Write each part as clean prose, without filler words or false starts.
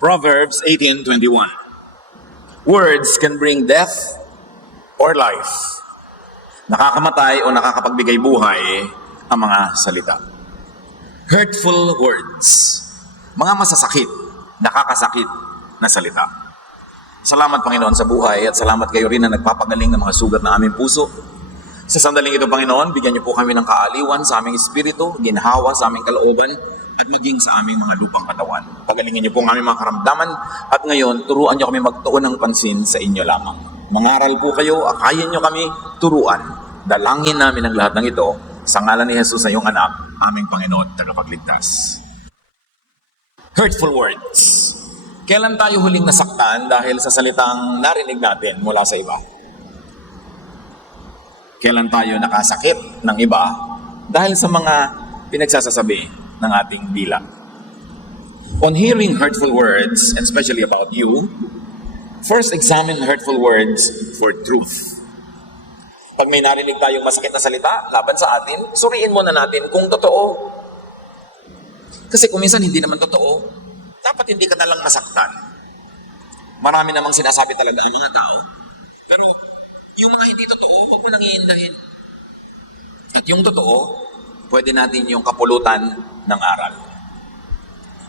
Proverbs 18:21. Words can bring death or life. Nakakamatay o nakakapagbigay buhay ang mga salita. Hurtful words. Mga masasakit, nakakasakit na salita. Salamat, Panginoon, sa buhay at salamat kayo rin na nagpapagaling ng mga sugat na aming puso. Sa sandaling ito, Panginoon, bigyan niyo po kami ng kaaliwan sa aming espiritu, ginhawa sa aming kalooban, at maging sa aming mga lupang katawan. Pagalingin niyo po ang aming mga karamdaman at ngayon, turuan niyo kami magtuon ng pansin sa inyo lamang. Mangaral po kayo, akayin niyo kami turuan. Dalangin namin ang lahat ng ito sa ngalan ni Jesus na iyong anak, aming Panginoon, tagapagligtas. Hurtful words. Kailan tayo huling nasaktan dahil sa salitang narinig natin mula sa iba? Kailan tayo nakasakit ng iba dahil sa mga pinagsasasabi ng ating dila? On hearing hurtful words, and especially about you, first examine hurtful words for truth. Pag may narinig tayong masakit na salita laban sa atin, suriin muna natin kung totoo. Kasi kung minsan hindi naman totoo, dapat hindi ka nalang masaktan. Marami namang sinasabi talaga ang mga tao, pero yung mga hindi totoo, huwag mo nang iindahin. At yung totoo, pwede natin yung kapulutan ng aral.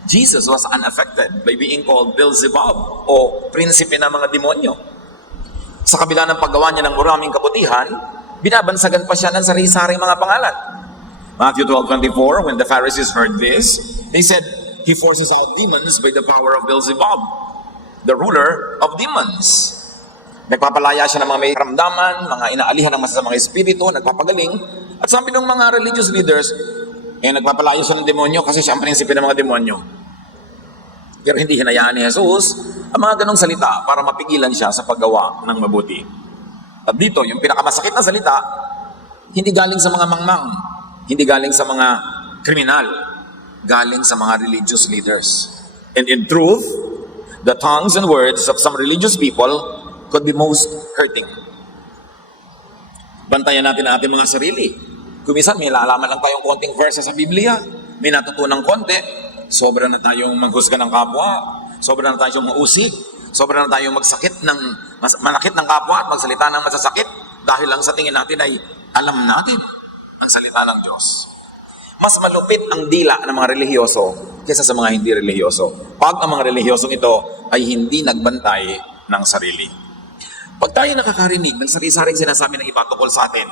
Jesus was unaffected by being called Beelzebub o prinsipe ng mga demonyo. Sa kabila ng paggawa niya ng maraming kabutihan, binabansagan pa siya ng sari-saring mga pangalan. Matthew 12:24, when the Pharisees heard this, they said, "He forces out demons by the power of Beelzebub, the ruler of demons." Nagpapalaya siya ng mga may karamdaman, mga inaalihan ng masasamang espiritu, nagpapagaling. At sabi ng mga religious leaders, nagpapalaya siya ng demonyo kasi siya ang prinsipe ng mga demonyo. Pero hindi hinayaan ni Jesus ang mga ganong salita para mapigilan siya sa paggawa ng mabuti. At dito, yung pinakamasakit na salita, hindi galing sa mga mangmang, hindi galing sa mga kriminal, galing sa mga religious leaders. And in truth, the tongues and words of some religious people could be most hurting. Bantayan natin ang ating mga sarili. Kung minsan may nalalaman lang tayong konting verses sa Biblia, may natutunang konti, sobra na tayong maghusga ng kapwa, sobra na tayong mausig, sobra na tayong manakit ng kapwa at magsalita ng masasakit dahil lang sa tingin natin ay alam natin ang salita ng Diyos. Mas malupit ang dila ng mga relihiyoso kaysa sa mga hindi relihiyoso. Pag ang mga relihiyosong ito ay hindi nagbantay ng sarili. Pag tayo nakakarinig ng sari-saring sinasabi ng iba tungkol sa atin,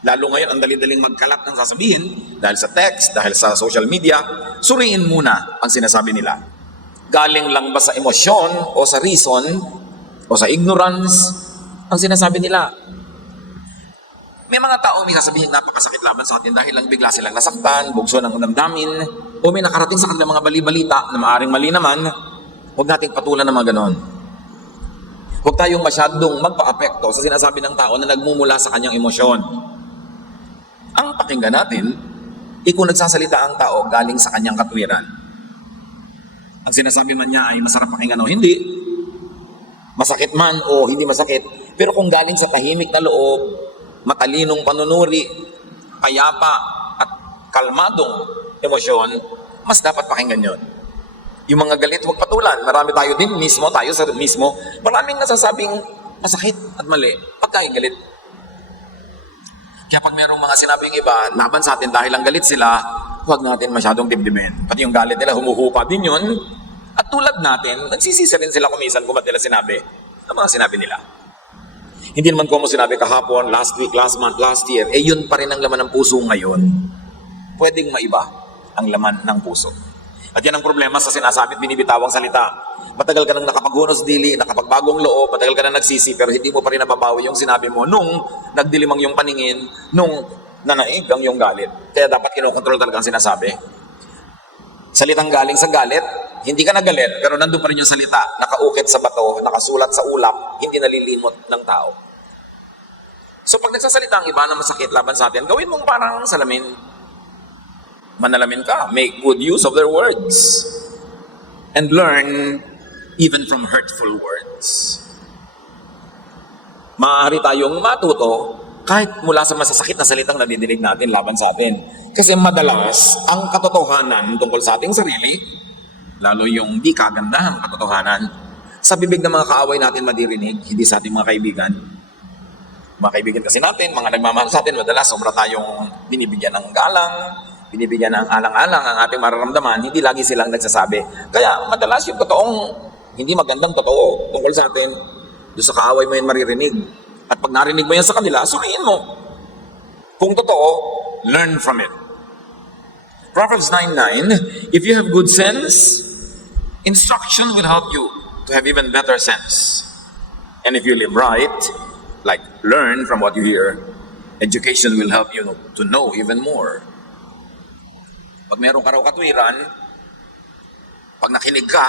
lalo ngayon ang dali-daling magkalat ng sasabihin dahil sa text, dahil sa social media, suriin muna ang sinasabi nila. Galing lang ba sa emosyon o sa reason o sa ignorance ang sinasabi nila? May mga tao may sasabihin napakasakit laban sa atin dahil lang bigla silang nasaktan, bugso ng damdamin, o may nakarating sa kanilang mga bali-balita na maaring mali naman. Huwag nating patulan ng mga ganon. Huwag tayong masyadong magpa-apekto sa sinasabi ng tao na nagmumula sa kanyang emosyon. Ang pakinggan natin, kung nagsasalita ang tao galing sa kanyang katwiran. Ang sinasabi man niya ay masarap pakinggan o hindi, masakit man o hindi masakit, pero kung galing sa tahimik na loob, matalinong panunuri, payapa at kalmadong emosyon, mas dapat pakinggan yon. Yung mga galit, huwag patulan. Marami tayo din mismo, maraming nasasabing masakit at mali pagkain galit. Kaya pag merong mga sinabing iba, laban sa atin dahil lang galit sila, huwag natin masyadong dibdibin. Pati yung galit nila, humuhupa din yun. At tulad natin, nagsisisi rin sila kumisan kung ba't nila sinabi ang mga sinabi nila. Hindi naman ko mo sinabi kahapon, last week, last month, last year, yun pa rin ang laman ng puso ngayon. Pwedeng maiba ang laman ng puso. At yan ang problema sa sinasabi at binibitawang salita. Matagal ka nang nakapaghunos dili, nakapagbagong loob, matagal ka nang nagsisi, pero hindi mo pa rin nababawi yung sinabi mo nung nagdilimang yung paningin, nung nanaig ang yung galit. Kaya dapat kinokontrol talaga ang sinasabi. Salitang galing sa galit, hindi ka nagalit, pero nandun pa rin yung salita, nakaukit sa bato, nakasulat sa ulap, hindi nalilimot ng tao. So pag nagsasalita ang iba na masakit laban sa atin, gawin mong parang salamin. Manalamin ka, make good use of their words, and learn even from hurtful words. Maaari tayong matuto kahit mula sa masasakit na salitang nadidinig natin laban sa atin. Kasi madalas, ang katotohanan tungkol sa ating sarili lalo yung di kagandahang katotohanan, sa bibig ng mga kaaway natin madirinig, hindi sa ating mga kaibigan. Mga kaibigan kasi natin, mga nagmamahal sa atin, madalas sobra tayong binibigyan ng galang, binibigyan ng alang-alang ang ating mararamdaman, hindi lagi silang nagsasabi. Kaya madalas yung totoong, hindi magandang totoo tungkol sa atin, doon sa kaaway mo yan maririnig. At pag narinig mo yan sa kanila, suriin mo. Kung totoo, learn from it. Proverbs 9:9, if you have good sense, instruction will help you to have even better sense. And if you live right, like learn from what you hear, education will help you to know even more. Pag meron ka raw katwiran, pag nakinig ka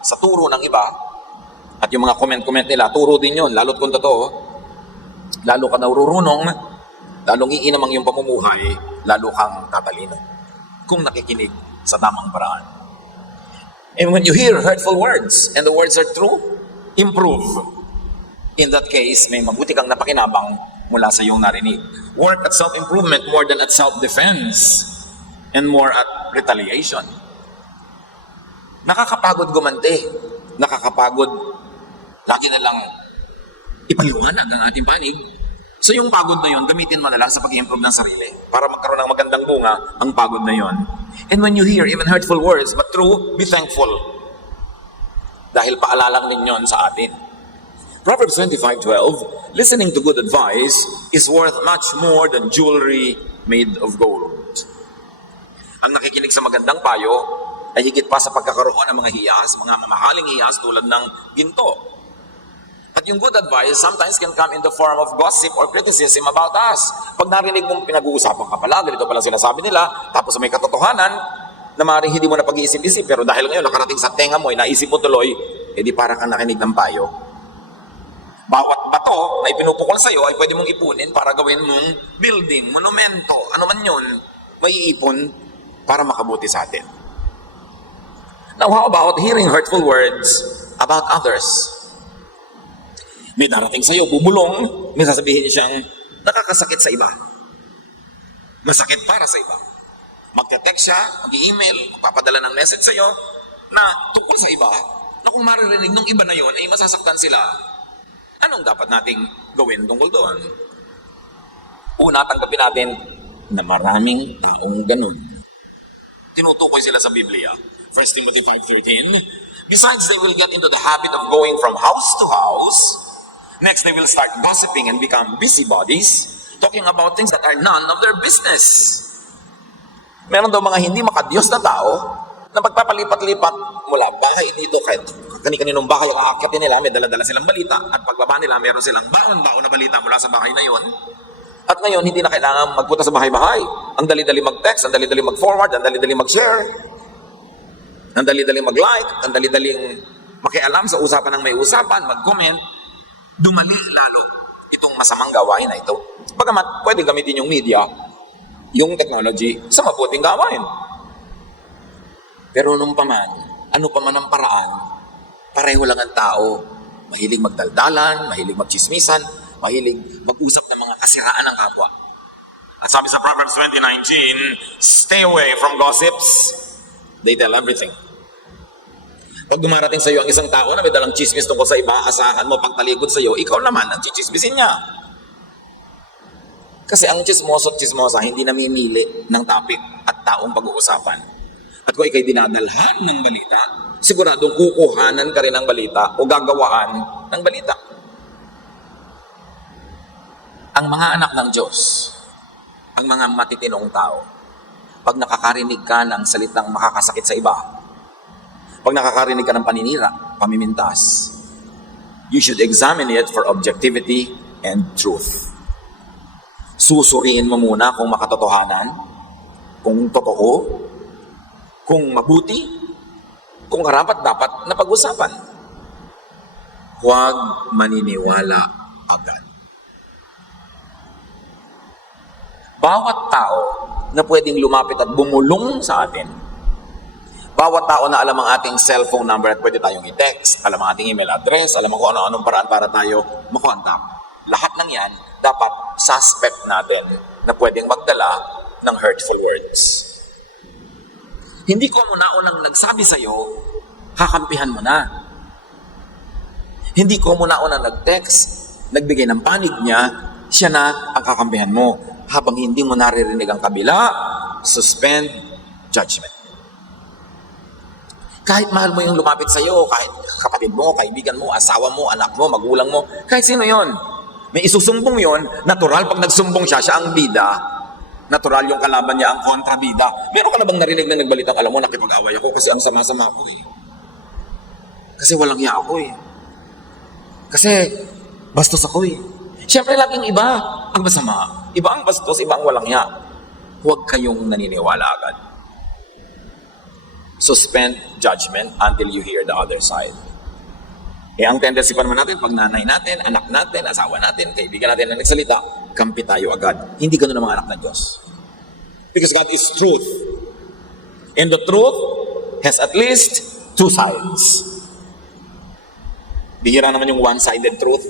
sa turo ng iba, at yung mga comment nila, turo din yun, lalo't kung totoo, lalo ka narurunong, lalong iinam ang iyong pamumuhay, lalo kang tatalino. Kung nakikinig sa tamang paraan. And when you hear hurtful words, and the words are true, improve. In that case, may mabuti kang napakinabang mula sa iyong narinig. Work at self-improvement more than at self-defense, and more at retaliation. Nakakapagod gumante. Nakakapagod. Lagi na lang ipaliwanag ang ating panig. So yung pagod na yun, gamitin mo na lang sa pag-improve ng sarili para magkaroon ng magandang bunga ang pagod na yun. And when you hear even hurtful words, but true, be thankful. Dahil paalalang din yun sa atin. Proverbs 25:12, listening to good advice is worth much more than jewelry made of gold. Ang nakikinig sa magandang payo ay higit pa sa pagkakaroon ng mga hiyas, mga mamahaling hiyas tulad ng ginto. At yung good advice sometimes can come in the form of gossip or criticism about us. Pag narinig mong pinag-uusapan ka pala, ganito pala sinasabi nila, tapos may katotohanan na maaaring hindi mo na pag-iisip-isip, pero dahil ngayon nakarating sa tenga mo, naisip mo tuloy, edi para kang nakinig ng payo. Bawat bato na ipinupukol sa'yo ay pwede mong ipunin para gawin mong building, monumento, ano man yun, may iipon para makabuti sa atin. Now, how about hearing hurtful words about others? May darating sa'yo, bubulong, may sasabihin siyang nakakasakit sa iba. Masakit para sa iba. Magte-text siya, mag-i-email, magpapadala ng message sa'yo na tungkol sa iba, na kung maririnig ng iba na yon ay masasaktan sila. Anong dapat nating gawin tungkol doon? Una, tanggapin natin na maraming taong ganun. Tinutukoy sila sa Biblia. 1 Timothy 5:13. Besides, they will get into the habit of going from house to house. Next, they will start gossiping and become busybodies, talking about things that are none of their business. Meron daw mga hindi makadiyos na tao na pagpapalipat-lipat mula bahay dito kahit kani-kaninong bahay ang aakyatin nila, may dala-dala silang balita, at pagbaba nila, meron silang baon-baon na balita mula sa bahay na yon. At ngayon, hindi na kailangan magpunta sa bahay-bahay. Ang dali-dali mag-text, ang dali-dali mag-forward, ang dali-dali mag-share, ang dali-dali mag-like, ang dali-daling makialam sa usapan ng may usapan, mag-comment. Dumali lalo itong masamang gawain na ito. Bagamat pwede gamitin yung media, yung technology, sa mabuting gawain. Pero nung paman, ano pa man ang paraan, pareho lang ang tao. Mahilig magdaldalan, mahilig magchismisan, mahilig mag-usap ng mga kasiraan ng kapwa. At sabi sa Proverbs 20:19, stay away from gossips. They tell everything. Pag dumarating sa iyo ang isang tao na may dalang chismis tungkol sa iba, asahan mo pagtalikod sa iyo, ikaw naman ang chichismisin niya. Kasi ang chismoso at chismosa hindi namimili ng topic at taong pag-uusapan. At kung ikay dinadalhan ng balita, siguradong kukuhanan ka rin ng balita o gagawaan ng balita. Ang mga anak ng Diyos, ang mga matitinong tao, pag nakakarinig ka ng salitang makakasakit sa iba, pag nakakarinig ka ng paninira, pamimintas, you should examine it for objectivity and truth. Susuriin mo muna kung makatotohanan, kung totoo, kung mabuti, kung karapat-dapat na pag-usapan. Huwag maniniwala agad. Bawat tao na pwedeng lumapit at bumulong sa atin, bawat tao na alam ang ating cellphone number at pwede tayong i-text, alam ang ating email address, alam kung ano-anong paraan para tayo makontak. Lahat ng yan, dapat suspect natin na pwedeng magdala ng hurtful words. Hindi ko muna unang nagsabi sa'yo, kakampihan mo na. Hindi ko muna unang nag-text, nagbigay ng panig niya, siya na ang kakampihan mo. Habang hindi mo naririnig ang kabila, suspend judgment. Kahit mahal mo yung lumapit sa'yo, kahit kapatid mo, kaibigan mo, asawa mo, anak mo, magulang mo, kahit sino yon, may isusumbong yon, natural pag nagsumbong siya, siya ang bida. Natural yung kalaban niya ang kontrabida. Meron ka na bang narinig na nagbalitang, alam mo, nakipag-away ako kasi ang sama-sama ko eh. Kasi walang hiya ako eh. Kasi bastos ako eh. Siyempre laging iba ang masama. Iba ang bastos, iba ang walang hiya. Huwag kayong naniniwala agad. Suspend judgment until you hear the other side. Eh ang tendency pa naman natin, pag nanay natin, anak natin, asawa natin, kaibigan natin na nagsalita, kampi tayo agad. Hindi ganun ang mga anak ng Diyos. Because God is truth. And the truth has at least two sides. Bihira naman yung one-sided truth.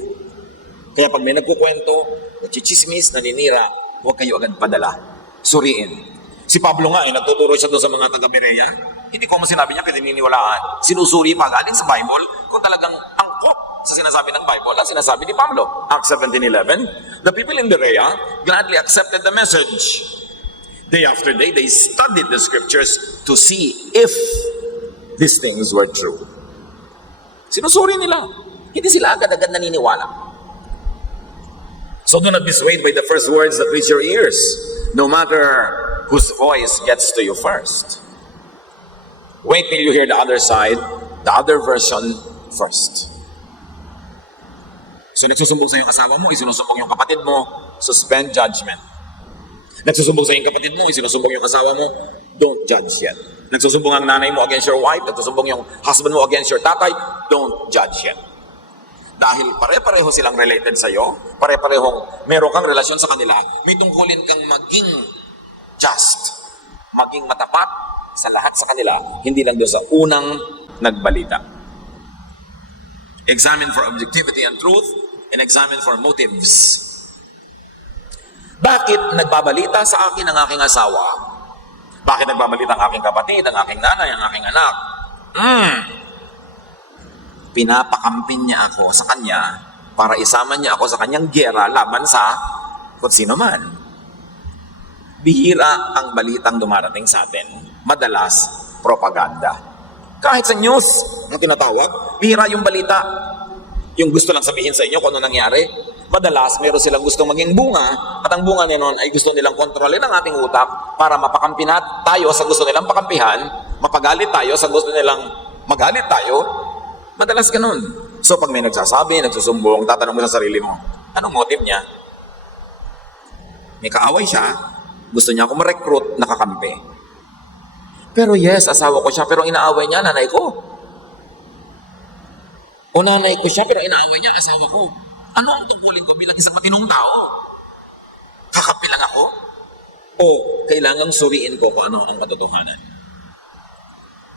Kaya pag may nagkukwento, nagchichismis, naninira, huwag kayo agad padala. Suriin. Si Pablo nga, nagtuturo siya doon sa mga taga-Berea. Hindi ko sinabi niya, pininiwalaan. Sinusuri pa galing sa Bible kung talagang angkop sa sinasabi ng Bible at sinasabi ni Pablo. Acts 17:11, the people in Berea gladly accepted the message. Day after day, they studied the scriptures to see if these things were true. Sinusuri nila. Hindi sila agad-agad naniniwala. So do not be swayed by the first words that reach your ears, no matter whose voice gets to you first. Wait till you hear the other side, the other version first. So nagsusumbong sa iyong asawa mo, isinusumbong yung kapatid mo, suspend judgment. Nagsusumbong sa iyong kapatid mo, isinusumbong yung asawa mo, don't judge yet. Nagsusumbong ang nanay mo against your wife, nagsusumbong yung husband mo against your tatay, don't judge yet. Dahil pare-pareho silang related sa iyo, pare-parehong meron kang relasyon sa kanila, may tungkulin kang maging just, maging matapat sa lahat sa kanila, hindi lang doon sa unang nagbalita. Examine for objectivity and truth, and examine for motives. Bakit nagbabalita sa akin ang aking asawa? Bakit nagbabalita ang aking kapatid, ang aking nanay, ang aking anak? Pinapakampin niya ako sa kanya para isama niya ako sa kanyang giyera laban sa kung sino man. Bihira ang balitang dumarating sa atin. Madalas, propaganda. Kahit sa news, ang tinatawag, bihira yung balita. Yung gusto lang sabihin sa inyo kung ano nangyari. Madalas, meron silang gustong maging bunga, at ang bunga niya noon ay gusto nilang kontrolin ang ating utak para mapakampi tayo sa gusto nilang pakampihan, mapagalit tayo sa gusto nilang magalit tayo. Madalas ganun. So pag may nagsasabi, nagsusumbong, tatanong mo sa sarili mo, anong motive niya? May kaaway siya, gusto niya ako ma-recruit, nakakampi. Pero yes, asawa ko siya, pero inaaway niya, nanay ko. O nanay ko siya, pero inaaway niya, asawa ko. Ano ang tungkulin ko bilang isang matinong tao? Kakampi lang ako? O kailangang suriin ko kung ano ang katotohanan?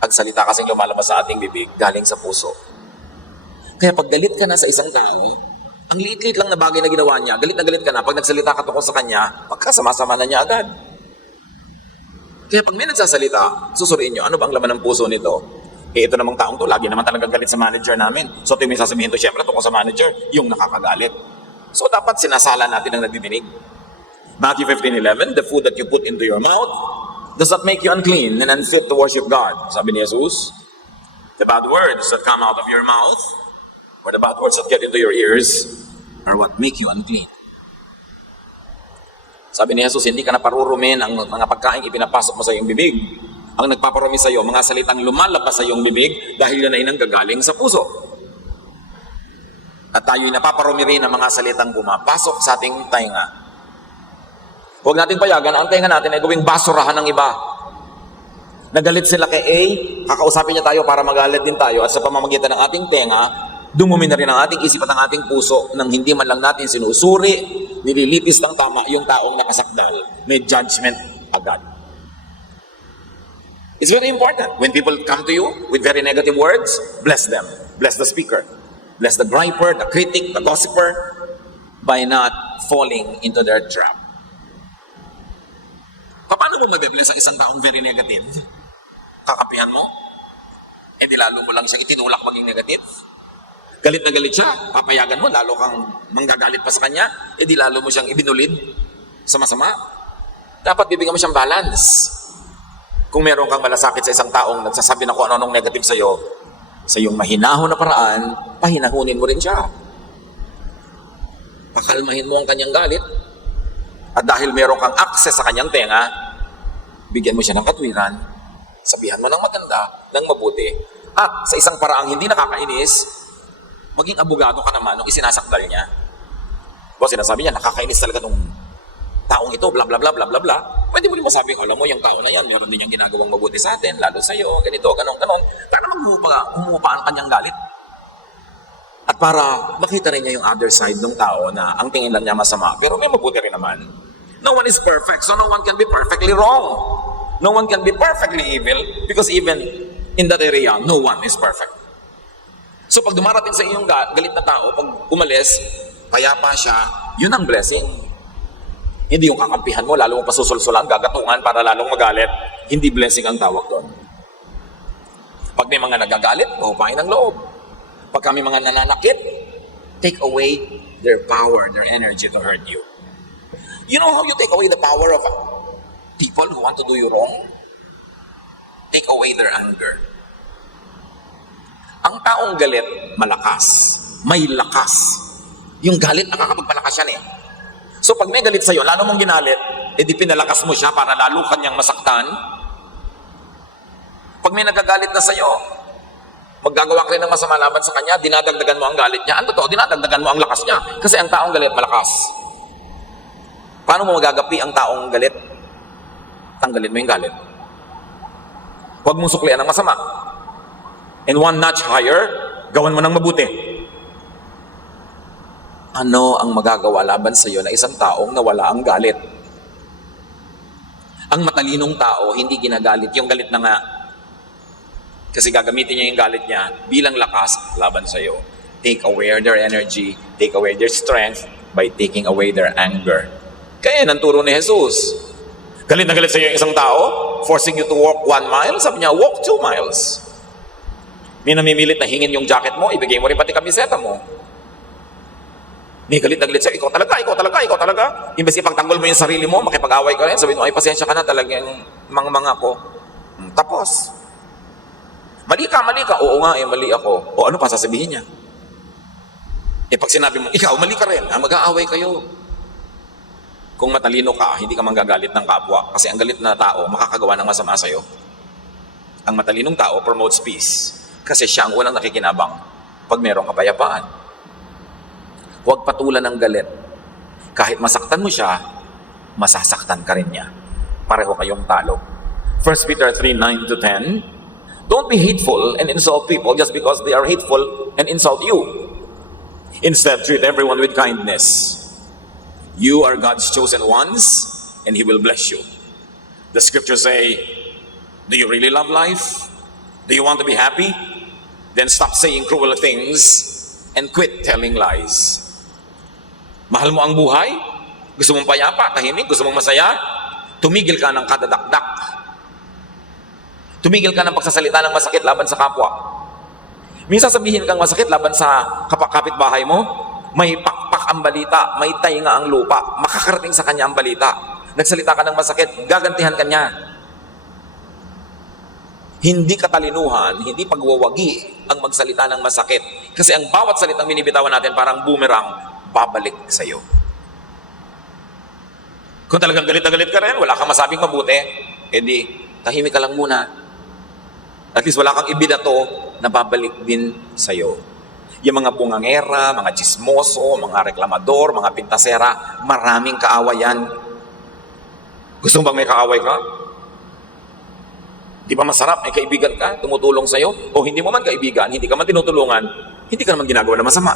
Ang salita kasing lumalabas sa ating bibig, galing sa puso. Kaya pag galit ka na sa isang tao, ang liit-liit lang na bagay na ginawa niya, galit na galit ka na, pag nagsalita ka tungkol sa kanya, pagkasama-sama na niya agad. Kaya pag may nagsasalita, susuriin nyo, ano ba ang laman ng puso nito? Eh ito namang taong to, lagi naman talagang galit sa manager namin. So ito yung may sasabihin to, syempre tungkol sa manager, yung nakakagalit. So dapat sinasala natin ang nadidinig. Matthew 15:11, the food that you put into your mouth does not make you unclean and unfit to worship God. Sabi ni Jesus, the bad words that come out of your mouth, or the bad words that get into your ears, are what make you unclean. Sabi ni Jesus, hindi ka na parurumin ang mga pagkain ipinapasok mo sa iyong bibig. Ang nagpaparumi sa iyo, mga salitang lumalabas sa iyong bibig dahil yun ay nanggagaling sa puso. At tayo'y napaparumi rin ng mga salitang pumapasok sa ating tainga. Huwag natin payagan, ang tainga natin ay gawing basurahan ng iba. Nagalit sila kay A, kakausapin niya tayo para magalit din tayo at sa pamamagitan ng ating tenga, dumumi na rin ang ating isip at ang ating puso nang hindi man lang natin sinusuri, nililitis ng tama yung taong nakasakdal. May judgment agad. It's very important. When people come to you with very negative words, bless them. Bless the speaker. Bless the griper, the critic, the gossiper, by not falling into their trap. Paano mo mabibless ang isang taong very negative? kakampihan mo? Eh di lalo mo lang siyang itinulak maging negative. Galit na galit siya, papayagan mo, lalo kang manggagalit pa sa kanya, eh di lalo mo siyang ibinulid sa masama. Dapat bibigyan mo siyang balance. Kung meron kang malasakit sa isang taong nagsasabi na kung ano-anong negative sa'yo, sa iyong mahinahon na paraan, pahinahunin mo rin siya. Pakalmahin mo ang kanyang galit. At dahil meron kang access sa kanyang tenga, bigyan mo siya ng katwiran, sabihan mo ng maganda, ng mabuti. At sa isang paraang hindi nakakainis, maging abogado ka naman nung isinasakdal niya. Boss, sinasabi niya, nakakainis talaga nung taong ito, bla bla bla bla bla bla. Pwede mo rin masabing, alam mo, yung tao na yan, meron din niyang ginagawang mabuti sa atin, lalo sa'yo, ganito, ganon. Para humupa ang kanyang galit. At para makita rin niya yung other side ng tao na ang tingin lang niya masama, pero may mabuti rin naman. No one is perfect, so no one can be perfectly wrong. No one can be perfectly evil, because even in that area, no one is perfect. So pag dumarating sa iyong galit na tao, pag umalis, payapa siya, yun ang blessing. Hindi yung kakampihan mo, lalo mo pasusulsulan, gagatungan para lalong magalit. Hindi blessing ang tawag doon. Pag may mga nagagalit, pahupain ang loob. Pag kami mga nananakit, take away their power, their energy to hurt you. You know how you take away the power of people who want to do you wrong? Take away their anger. Ang taong galit, malakas. May lakas. Yung galit, nakakapagpalakas yan eh. So pag may galit sa'yo, lalo mong ginalit, edi pinalakas mo siya para lalo kanyang masaktan. Pag may nagagalit na sa'yo, maggagawa ka rin ng masama laban sa kanya, dinadagdagan mo ang galit niya. Ano to? Dinadagdagan mo ang lakas niya. Kasi ang taong galit, malakas. Paano mo magagapi ang taong galit? Tanggalin mo yung galit. Huwag mong suklian ng masama. And one notch higher, gawan mo ng mabuti. Ano ang magagawa laban sa iyo na isang taong nawala ang galit? Ang matalinong tao, hindi ginagalit. Yung galit na nga, kasi gagamitin niya yung galit niya bilang lakas laban sa iyo. Take away their energy, take away their strength by taking away their anger. Kaya yan ang turo ni Jesus. Galit na galit sa iyo yung isang tao, forcing you to walk 1 mile, sabi niya, walk 2 miles. May namimilit na hingin yung jacket mo, ibigay mo rin pati kamiseta mo. May galit na galit sa'yo, ikaw talaga. Imbes ipagtanggol mo yung sarili mo, makipag-away ka rin, sabihin mo, ay pasensya ka na talagang mga ko. Tapos, mali ka. Oo nga, mali ako. O ano pa sasabihin niya? Pag sinabi mo, ikaw, mali ka rin, mag-aaway kayo. Kung matalino ka, hindi ka manggagalit ng kapwa. Kasi ang galit na tao, makakagawa ng masama sa'yo. Ang matalinong tao promotes peace. Kasi siya ang unang nakikinabang pag mayroong kapayapaan. Huwag patulan ng galit. Kahit masaktan mo siya, masasaktan ka rin niya. Pareho kayong talo. 1 Peter 3:9-10. Don't be hateful and insult people just because they are hateful and insult you. Instead, treat everyone with kindness. You are God's chosen ones, and He will bless you. The scriptures say, do you really love life? Do you want to be happy? Then stop saying cruel things and quit telling lies. Mahal mo ang buhay? Gusto mong payapa, tahimik? Gusto mong masaya? Tumigil ka ng kadadakdak. Tumigil ka ng pagsasalita ng masakit laban sa kapwa. Minsan sabihin kang masakit laban sa kapitbahay mo, may pakpak ang balita, may tainga ang lupa, makakarating sa kanya ang balita. Nagsalita ka ng masakit, gagantihan ka niya. Hindi katalinuhan, hindi pagwawagi ang magsalita ng masakit. Kasi ang bawat salitang binibitawan natin parang boomerang, babalik sa iyo. Kung talagang galit na galit ka rin, wala kang masabing mabuti, edi tahimik ka lang muna. At least wala kang ibinato na babalik din sa iyo. Yung mga bungangera, mga chismoso, mga reklamador, mga pintasera, maraming kaawayan. Gusto mo bang may kaaway ka? Di ba masarap, may kaibigan ka, tumutulong sa'yo? O hindi mo man kaibigan, hindi ka man tinutulungan, hindi ka naman ginagawa na masama.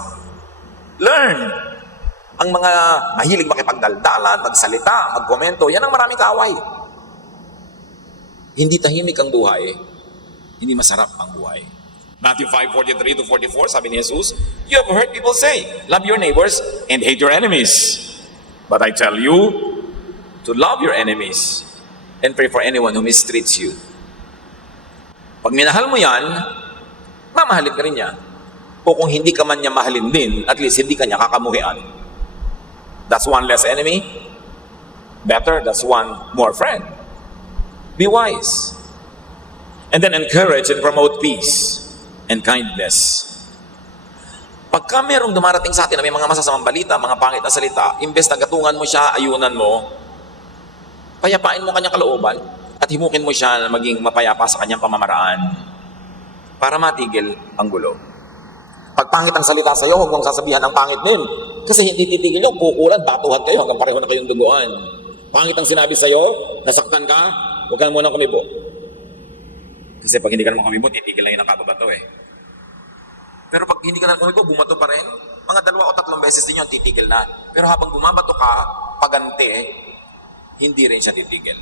Learn! Ang mga mahilig makipagdaldalan, magsalita, magkomento, yan ang maraming kaaway. Hindi tahimik ang buhay, hindi masarap ang buhay. Matthew 5:43-44, sabi ni Jesus, you have heard people say, love your neighbors and hate your enemies. But I tell you to love your enemies and pray for anyone who mistreats you. Pag minahal mo yan, mamahalin ka rin niya. O kung hindi ka man niya mahalin din, at least hindi ka niya kakamuhian. That's one less enemy. Better, that's one more friend. Be wise. And then encourage and promote peace and kindness. Pagka merong dumarating sa atin na may mga masasamang balita, mga pangit na salita, imbes na gatungan mo siya, ayunan mo, payapain mo kanyang kalooban at himukin mo siya na maging mapayapa sa kanyang pamamaraan para matigil ang gulo. Pag pangit ang salita sa iyo, huwag mong sasabihan ang pangit din. Kasi hindi titigil yun, kukulan, batuhan kayo hanggang pareho na kayong duguan. Pangit ang sinabi sa iyo, nasaktan ka, huwag ka muna kumibo. Kasi pag hindi ka naman kumibo, titigil lang yun ang kababato eh. Pero pag hindi ka na kumibo, bumato pa rin, mga 2 o 3 beses din yun, titigil na. Pero habang bumabato ka, pagante, hindi rin siya titigil.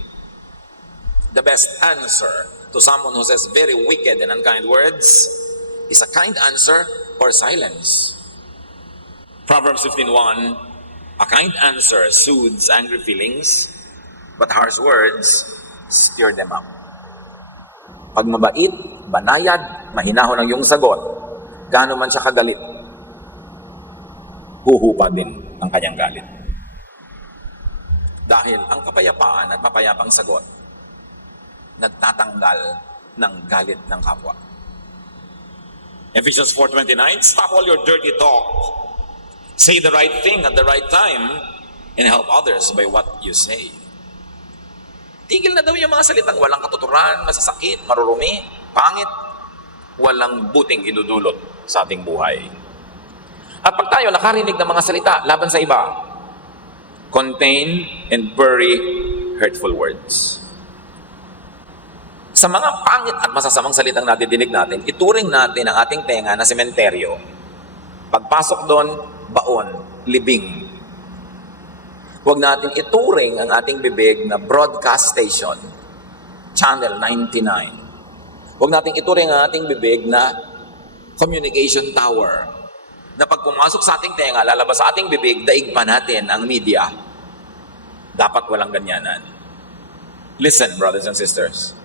The best answer to someone who says very wicked and unkind words is a kind answer or silence. Proverbs 15:1, a kind answer soothes angry feelings, but harsh words stir them up. Pag mabait, banayad, mahinahon ang iyong sagot, gaano man siya kagalit, huhupa din ang kanyang galit. Dahil ang kapayapaan at mapayapang sagot, nagtatanggal ng galit ng kapwa. Ephesians 4:29, stop all your dirty talk. Say the right thing at the right time and help others by what you say. Tigil na daw yung mga salitang walang katuturan, masasakit, marurumi, pangit, walang buting idudulot sa ating buhay. At pag tayo nakarinig ng mga salita laban sa iba, contain and bury hurtful words. Sa mga pangit at masasamang salitang nadidinig natin, ituring natin ang ating tenga na sementeryo. Pagpasok doon, baon, libing. Huwag natin ituring ang ating bibig na broadcast station, Channel 99. Huwag natin ituring ang ating bibig na communication tower, na pag pumasok sa ating tenga, lalabas sa ating bibig, daig pa natin ang media. Dapat walang ganyanan. Listen, brothers and sisters.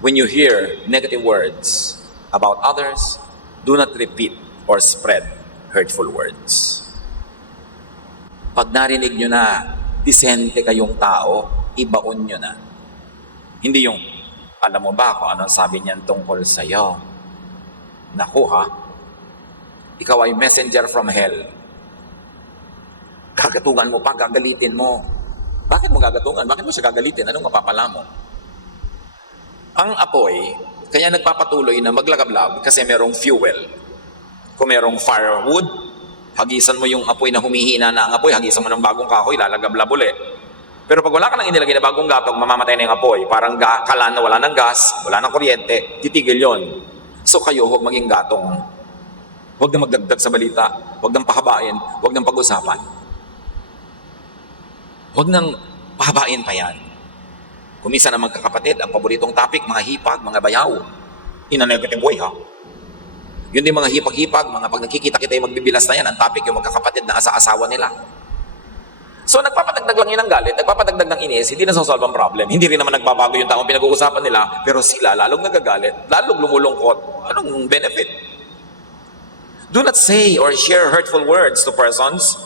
When you hear negative words about others, do not repeat or spread hurtful words. Pag narinig nyo na, disente kayong tao, ibaon nyo na. Hindi yung, alam mo ba kung anong sabi niyan tungkol sa'yo? Naku ha, ikaw ay messenger from hell. Gagatungan mo pa, gagalitin mo. Bakit mo gagatungan? Bakit mo siya gagalitin? Anong mapapala mo? Ang apoy, kaya nagpapatuloy na maglagablab kasi merong fuel. Kung merong firewood, hagisan mo yung apoy na humihina na ang apoy, hagisan mo ng bagong kahoy, lalagablab ulit. Pero pag wala ka nang inilagay na bagong gatong, mamamatay na yung apoy. Parang kalan na wala ng gas, wala ng kuryente, titigil yon. So kayo, huwag maging gatong. Huwag na magdagdag sa balita, huwag nang pahabain, huwag nang pag-usapan. Huwag nang pahabain pa yan. Kumisa na magkakapatid, ang paboritong topic, mga hipag, mga bayaw. In a negative way, ha? Yun din mga hipag-hipag, mga pag nakikita-kita yung magbibilas na yan, ang topic yung magkakapatid na asa-asawa nila. So nagpapadagdag lang yun ng galit, nagpapadagdag ng inis, hindi na solve ang problem. Hindi rin naman nagbabago yung taong pinag-uusapan nila, pero sila lalong nagagalit, lalong lumulungkot. Anong benefit? Do not say or share hurtful words to persons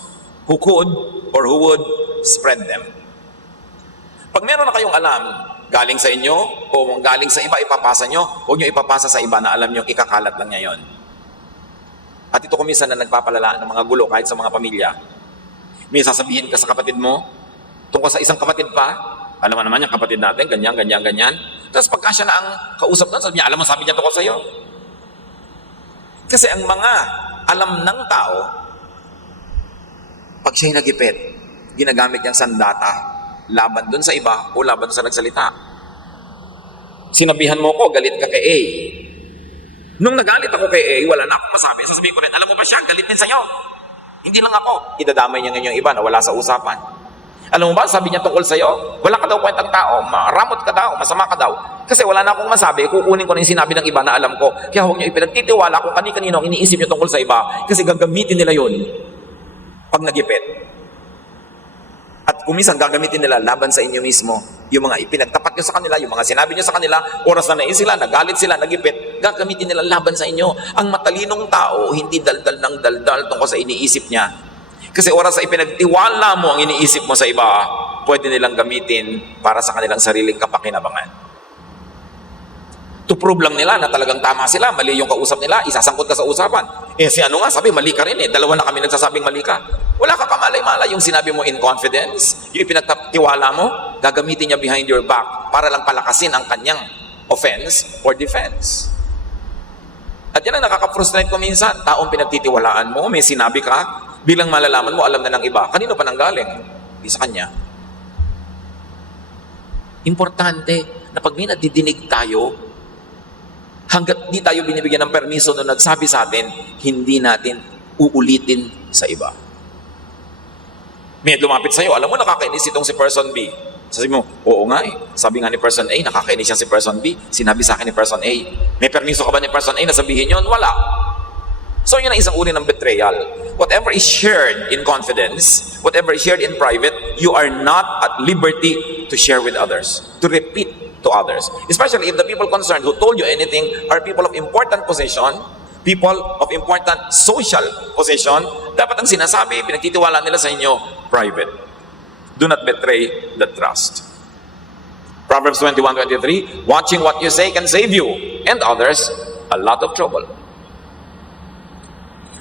who could or who would spread them. Pag meron na kayong alam, galing sa inyo o galing sa iba, ipapasa nyo, huwag nyo ipapasa sa iba na alam nyo, ikakalat lang niya yon. At ito kuminsan na nagpapalala ng mga gulo kahit sa mga pamilya. May sasabihin ka sa kapatid mo, tungkol sa isang kapatid pa, alam mo naman yung kapatid natin, ganyan, ganyan, ganyan. Tapos pagka siya na ang kausap doon, sabi niya, alam mo, sabi niya tungkol sa iyo. Kasi ang mga alam ng tao, pag siya'y nagipit, ginagamit niyang sandata, laban doon sa iba o laban sa nagsalita. Sinabihan mo ko, galit ka kay A. Nung nagalit ako kay A, wala na akong masabi. Sasabihin ko rin, alam mo ba siya, galit din sa'yo. Hindi lang ako. Idadamay niya ngayon yung iba na wala sa usapan. Alam mo ba, sabi niya tungkol sa'yo, wala ka daw kwentang tao, maramot ka daw, masama ka daw. Kasi wala na akong masabi, kukunin ko na yung sinabi ng iba na alam ko. Kaya huwag niyo ipinagtitiwala kung kani-kanino ang iniisip niyo tungkol sa iba. Kasi gagamitin nila yun pag nagipit. At At kung minsan gagamitin nila laban sa inyo mismo, yung mga ipinagtapat nyo sa kanila, yung mga sinabi nyo sa kanila, oras na nais sila, nagalit sila, nagipit, gagamitin nila laban sa inyo. Ang matalinong tao, hindi daldal ng daldal tungkol sa iniisip niya. Kasi oras sa ipinagtiwala mo ang iniisip mo sa iba, pwede nilang gamitin para sa kanilang sariling kapakinabangan. To prove lang nila na talagang tama sila, mali yung kausap nila, isasangkot ka sa usapan. Si ano nga, sabi, mali ka rin dalawa na kami nagsasabing mali ka. Wala ka kamalay-malay yung sinabi mo in confidence, yung ipinagtiwala mo, gagamitin niya behind your back para lang palakasin ang kanyang offense or defense. At yan ang nakaka-frustrate ko minsan. Taong pinagtitiwalaan mo, may sinabi ka, bilang malalaman mo, alam na ng iba. Kanino pa nanggaling? Di sa kanya. Importante na pag may nadidinig tayo, hanggat di tayo binibigyan ng permiso na nagsabi sa atin, hindi natin uulitin sa iba. May lumapit sa'yo, alam mo nakakainis itong si person B. Sabi mo, oo nga sabi nga ni person A, nakakainis yan si person B. Sinabi sa akin ni person A. May permiso ka ba ni person A na sabihin yun? Wala. So yun ang isang uri ng betrayal. Whatever is shared in confidence, whatever is shared in private, you are not at liberty to share with others, to repeat to others. Especially if the people concerned who told you anything are people of important position, people of important social position, dapat ang sinasabi, pinagtitiwala nila sa inyo, private. Do not betray the trust. Proverbs 21:23, watching what you say can save you and others a lot of trouble.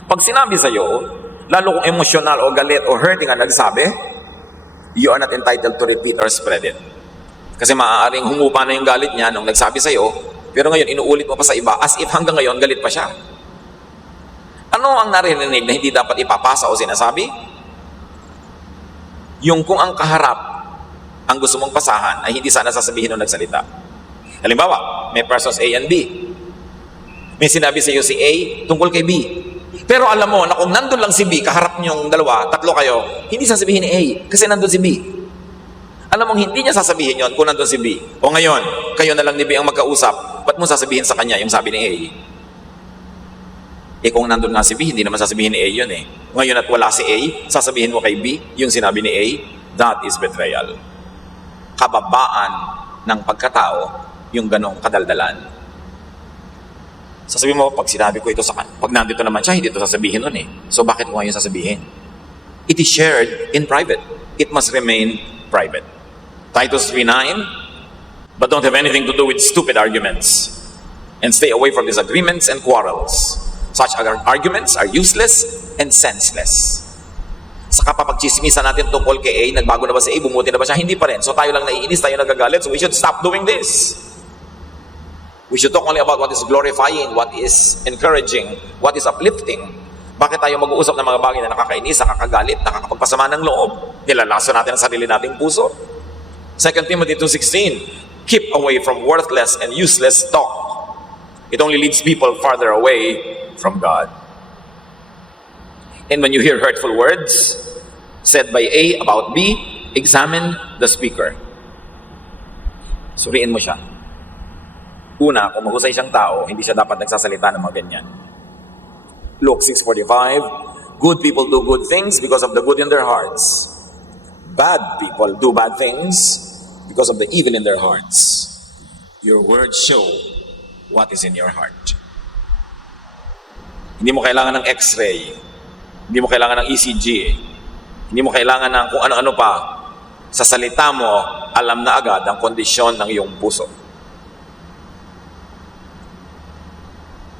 Pag sinabi sa'yo, lalo kung emosyonal o galit o hurting ang nagsabi, you are not entitled to repeat or spread it. Kasi maaaring humupa na yung galit niya nung nagsabi sa'yo, pero ngayon inuulit mo pa sa iba as if hanggang ngayon galit pa siya. Ano ang narinig na hindi dapat ipapasa o sinasabi? Yung kung ang kaharap ang gusto mong pasahan ay hindi sana sasabihin nung nagsalita. Halimbawa, may persons A and B. May sinabi sa iyo si A tungkol kay B. Pero alam mo na kung nandun lang si B, kaharap niyong dalawa, tatlo kayo, hindi sasabihin ni A kasi nandun si B. Alam mong hindi niya sasabihin yon kung nandun si B. O ngayon, kayo na lang ni B ang magkausap, ba't mo sasabihin sa kanya yung sabi ni A? Kung nandun nga si B, hindi naman sasabihin ni A yun Ngayon at wala si A, sasabihin mo kay B yung sinabi ni A, that is betrayal. Kababaan ng pagkatao yung ganong kadaldalan. Sasabihin mo, pag sinabi ko ito sa kanya, pag nandito naman siya, hindi ito sasabihin nun So bakit mo ngayon sasabihin? It is shared in private. It must remain private. Titus 3:9, but don't have anything to do with stupid arguments and stay away from disagreements and quarrels. Such arguments are useless and senseless. Sa kapapagchismisan natin tungkol kay A, nagbago na ba si A, bumuti na ba siya? Hindi pa rin. So tayo lang naiinis, tayo nagagalit. So we should stop doing this. We should talk only about what is glorifying, what is encouraging, what is uplifting. Bakit tayo mag-uusap ng mga bagay na nakakainis, nakakagalit, nakakapagpasama ng loob? Nilalaso natin ang sarili nating puso. 2 Timothy 2:16, keep away from worthless and useless talk. It only leads people farther away from God. And when you hear hurtful words said by A about B, examine the speaker. Suriin mo siya. Una, kung mahusay siyang tao, hindi siya dapat nagsasalita ng mga ganyan. Luke 6:45, good people do good things because of the good in their hearts. Bad people do bad things because of the evil in their hearts. Your words show what is in your heart. Hindi mo kailangan ng X-ray. Hindi mo kailangan ng ECG. Hindi mo kailangan ng kung ano-ano pa. Sa salita mo, alam na agad ang kondisyon ng iyong puso.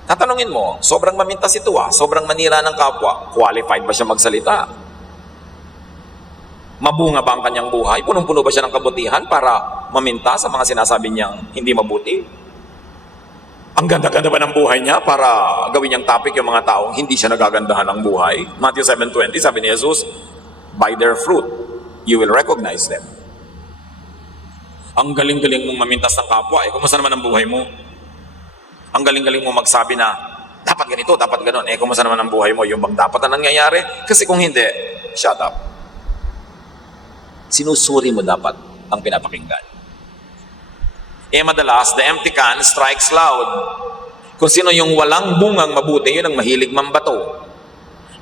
Tatanungin mo, sobrang mamintas ito sobrang manira ng kapwa, qualified ba siya magsalita? Mabunga ba ang kanyang buhay? Punong-puno ba siya ng kabutihan para maminta sa mga sinasabi niyang hindi mabuti? Ang ganda-ganda ba ng buhay niya para gawin niyang topic yung mga taong hindi siya nagagandahan ng buhay? Matthew 7:20, sabi ni Jesus, by their fruit, you will recognize them. Ang galing-galing mong mamintas ng kapwa, kumusta naman ang buhay mo? Ang galing-galing mong magsabi na, dapat ganito, dapat ganon. Kumusta naman ang buhay mo? Yung bang dapat na nangyayari? Kasi kung hindi, shut up. Sinusuri mo dapat ang pinapakinggan. Madalas, the empty can strikes loud. Kung sino yung walang bungang mabuti, yun ang mahilig mambato.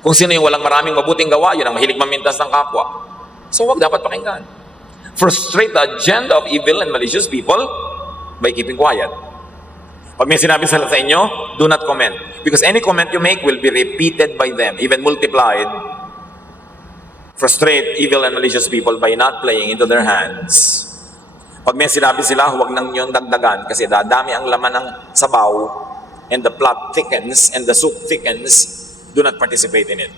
Kung sino yung walang maraming mabuting gawa, yun ang mahilig mamintas ng kapwa. So wag dapat pakinggan. Frustrate the agenda of evil and malicious people by keeping quiet. Pag may sinabi sa inyo, do not comment. Because any comment you make will be repeated by them, even multiplied. Frustrate evil and malicious people by not playing into their hands. Pag may sinabi sila, huwag nang yung dagdagan kasi dadami ang laman ng sabaw and the plot thickens and the soup thickens. Do not participate in it.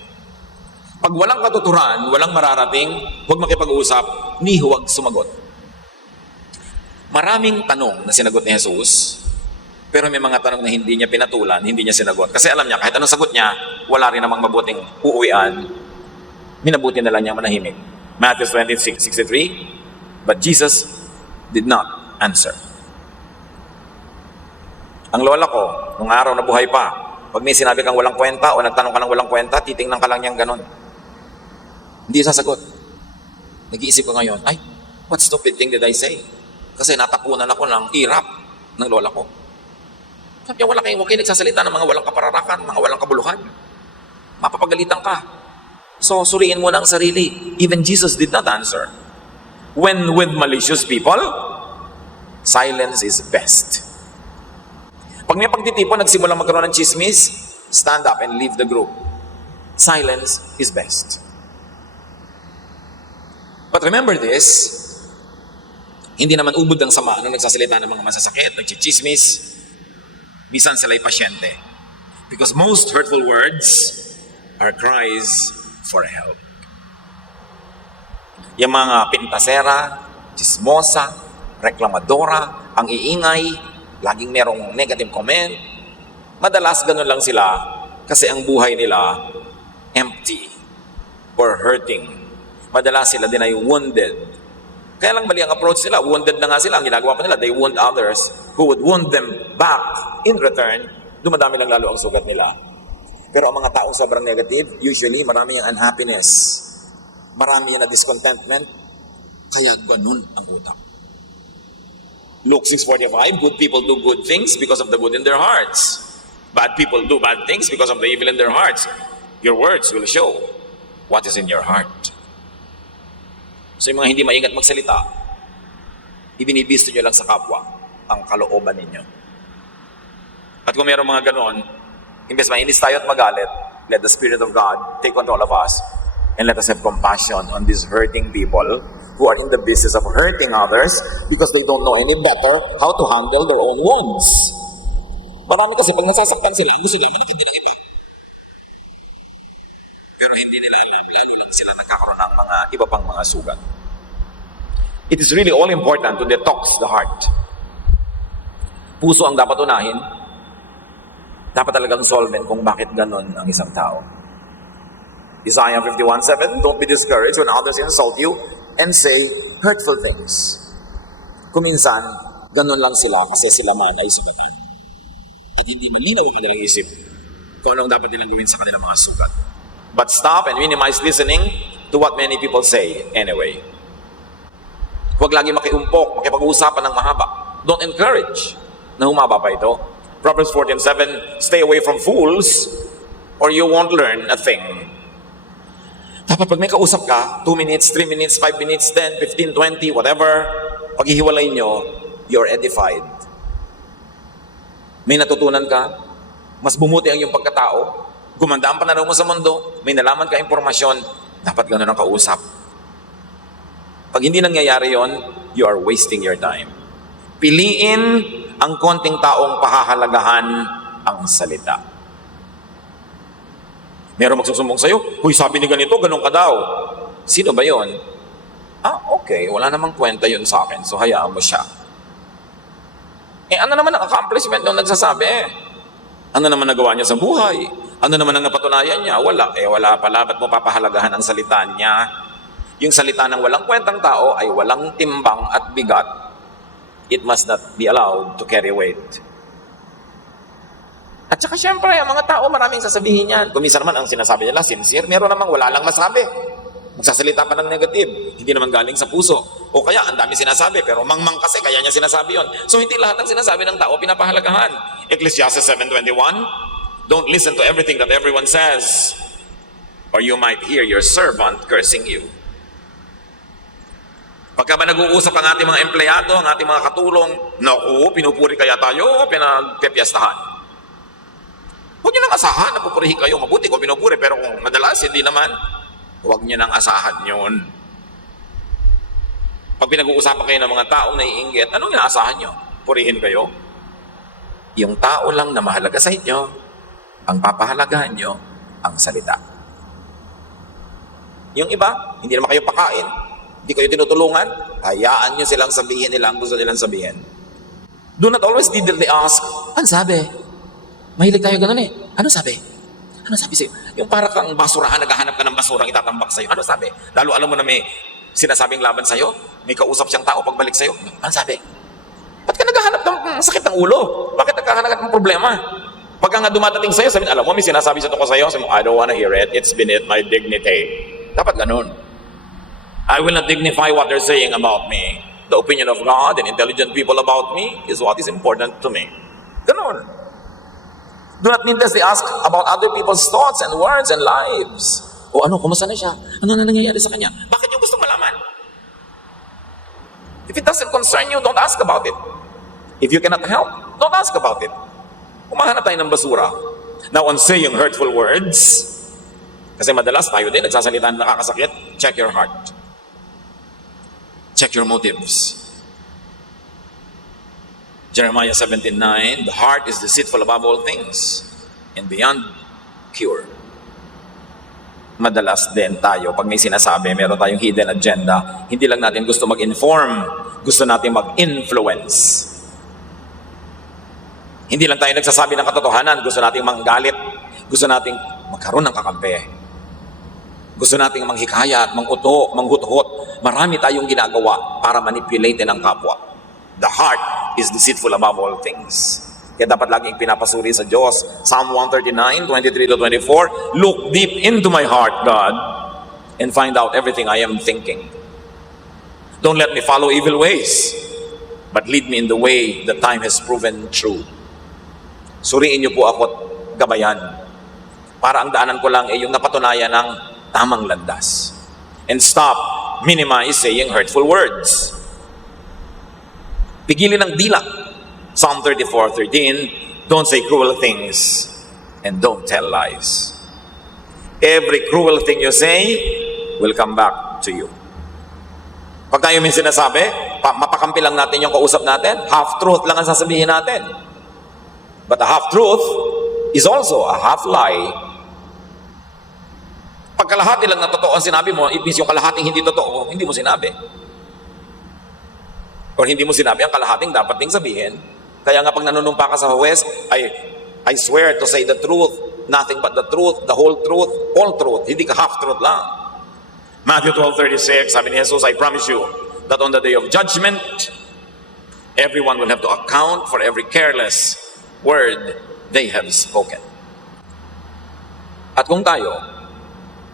Pag walang katuturan, walang mararating, huwag makipag-usap, ni huwag sumagot. Maraming tanong na sinagot ni Jesus, pero may mga tanong na hindi niya pinatulan, hindi niya sinagot. Kasi alam niya, kahit anong sagot niya, wala rin namang mabuting uuwian. Minabuti na lang niya manahimik. Matthew 26:63, but Jesus did not answer. Ang lola ko, nung araw na buhay pa, pag may sinabi kang walang kwenta o nagtanong ka ng walang kwenta, titingnan ka lang niyang ganon. Hindi sasagot. Nag-iisip ko ngayon, ay, what stupid thing did I say? Kasi natapunan ako ng hirap ng lola ko. Sabi niya, huwag kayo nagsasalita ng mga walang kapararakan, mga walang kabuluhan. Mapapagalitan ka. So, suriin mo na ang sarili. Even Jesus did not answer. When with malicious people, silence is best. Pag may pagtitipon, nagsimulang magkaroon ng chismis, stand up and leave the group. Silence is best. But remember this, hindi naman ubod ang sama nung nagsasalita ng mga masasakit, nagchichismis, bisan sila'y pasyente. Because most hurtful words are cries for help. Yung mga pintasera, chismosa, reklamadora, ang iingay, laging merong negative comment, madalas ganun lang sila kasi ang buhay nila empty or hurting. Madalas sila din ay wounded. Kaya lang mali ang approach nila. Wounded na nga sila. Ang ginagawa pa nila, they wound others who would wound them back. In return, dumadami lang lalo ang sugat nila. Pero ang mga taong sobrang negative, usually marami yung unhappiness. Marami yung na discontentment. Kaya ganun ang utak. Luke 6:45, good people do good things because of the good in their hearts. Bad people do bad things because of the evil in their hearts. Your words will show what is in your heart. So yung mga hindi maingat magsalita, ibinibisto nyo lang sa kapwa ang kalooban ninyo. At kung mayroong mga ganon, imbes mainis tayo at magalit, let the Spirit of God take control of us and let us have compassion on these hurting people who are in the business of hurting others because they don't know any better how to handle their own wounds. Marami kasi pag nasasaktan sila, gusto nila manakit din ng iba. Pero hindi nila alam, lalo lang sila nagkakaroon ng mga iba pang mga sugat. It is really all important to detox the heart. Puso ang dapat unahin. Dapat talagang solvent kung bakit ganon ang isang tao. Isaiah 51:7, don't be discouraged when others insult you and say hurtful things. Kuminsan, ganon lang sila kasi sila man ay sumatan. At hindi malinaw ang kanilang isip kung anong dapat nilang gawin sa kanilang mga sugat. But stop and minimize listening to what many people say anyway. Huwag lagi makiumpok, makipag-uusapan ng mahaba. Don't encourage na humaba pa ito. Proverbs 14:7, stay away from fools or you won't learn a thing. Dapat pag may kausap ka, 2 minutes, 3 minutes, 5 minutes, 10, 15, 20, whatever, paghihiwalay nyo, you're edified. May natutunan ka, mas bumuti ang iyong pagkatao, gumanda ang pananaw mo sa mundo, may nalaman ka impormasyon, dapat gano'n ang kausap. Pag hindi nangyayari yon, you are wasting your time. Piliin ang konting taong pahahalagahan ang salita. Meron magsusumbong sa'yo, huy, sabi ni ganito, ganun ka daw. Sino ba yon? Okay, wala namang kwenta yun sa akin, so hayaan mo siya. Ano naman ang accomplishment nung nagsasabi? Ano naman nagawa niya sa buhay? Ano naman ang napatunayan niya? Wala. Wala pala. Ba't mo papahalagahan ang salita niya? Yung salita ng walang kwentang tao ay walang timbang at bigat. It must not be allowed to carry weight. At saka syempre, ang mga tao maraming sasabihin yan. Kung minsan naman ang sinasabi nila, sincere. Meron namang wala lang masabi. Magsasalita pa ng negative. Hindi naman galing sa puso. O kaya, ang dami sinasabi, pero mangmang kasi, kaya niya sinasabi yon. So, hindi lahat ng sinasabi ng tao pinapahalagahan. Ecclesiastes 7:21, don't listen to everything that everyone says, or you might hear your servant cursing you. Pagka ba nag-uusap ang ating mga empleyado, ang ating mga katulong, naku, pinupuri kaya tayo, pinagpepiestahan. Huwag nyo nang asahan na pupurihin kayo. Mabuti kung pinupuri, pero kung madalas, hindi naman, huwag nyo nang asahan yun. Pag pinag-uusapan kayo ng mga taong naiinggit, anong inaasahan nyo? Purihin kayo? Yung tao lang na mahalaga sa inyo, ang papahalagahan nyo, ang salita. Yung iba, hindi naman kayo pakain, hindi kayo tinutulungan, hayaan nyo silang sabihin nila ang gusto nilang sabihin. Do not always diddly ask, ano sabi? Mahilig tayo ganun eh. Ano sabi? Ano sabi sa'yo? Yung para kang basurahan, naghahanap ka ng basurang itatambak sa'yo. Ano sabi? Lalo alam mo na may sinasabing laban sa'yo, may kausap siyang tao pagbalik sa'yo. Ano sabi? Ba't ka naghahanap ng sakit ng ulo? Bakit naghahanap ng problema? Pagka nga dumatating sa'yo, sabihin, alam mo, may sinasabi sa toko sa'yo, sabi mo, I don't wanna hear it, it's beneath my dignity. Dapat ganun. I will not dignify what they're saying about me. The opinion of God and intelligent people about me is what is important to me. Ganun. Do not needlessly ask about other people's thoughts and words and lives. O ano, kumusta na siya? Ano na nangyayari sa kanya? Bakit yung gusto malaman? If it doesn't concern you, don't ask about it. If you cannot help, don't ask about it. Umahanap tayo ng basura. Now, on saying hurtful words, kasi madalas tayo din, nagsasalita na nakakasakit, check your heart. Check your motives. Jeremiah 17:9, the heart is deceitful above all things and beyond cure. Madalas din tayo, pag may sinasabi, meron tayong hidden agenda, hindi lang natin gusto mag-inform, gusto natin mag-influence. Hindi lang tayo nagsasabi ng katotohanan, gusto nating manggalit, gusto nating magkaroon ng kakampi. Gusto nating manghikayat, manghutot. Marami tayong ginagawa para manipulatin ang kapwa. The heart is deceitful above all things. Kaya dapat laging pinapasuri sa Diyos. Psalm 139:23-24, look deep into my heart, God, and find out everything I am thinking. Don't let me follow evil ways, but lead me in the way that time has proven true. Suriin niyo po ako at gabayan. Para ang daanan ko lang ay yung napatunayan ng tamang landas. And stop minimize saying hurtful words. Pigilin ang dila. Psalm 34:13, don't say cruel things and don't tell lies. Every cruel thing you say will come back to you. Pag tayo may sinasabi, mapakampi lang natin yung kausap natin, half-truth lang ang sasabihin natin. But a half-truth is also a half-lie. Pag kalahati lang na totoo ang sinabi mo, it means yung kalahating hindi totoo, hindi mo sinabi. Or hindi mo sinabi ang kalahating dapat ding sabihin. Kaya nga pag nanunumpa ka sa huwes, I swear to say the truth, nothing but the truth, the whole truth, all truth. Hindi ka half-truth lang. Matthew 12:36, sabi ni Jesus, I promise you that on the day of judgment, everyone will have to account for every careless word they have spoken. At kung tayo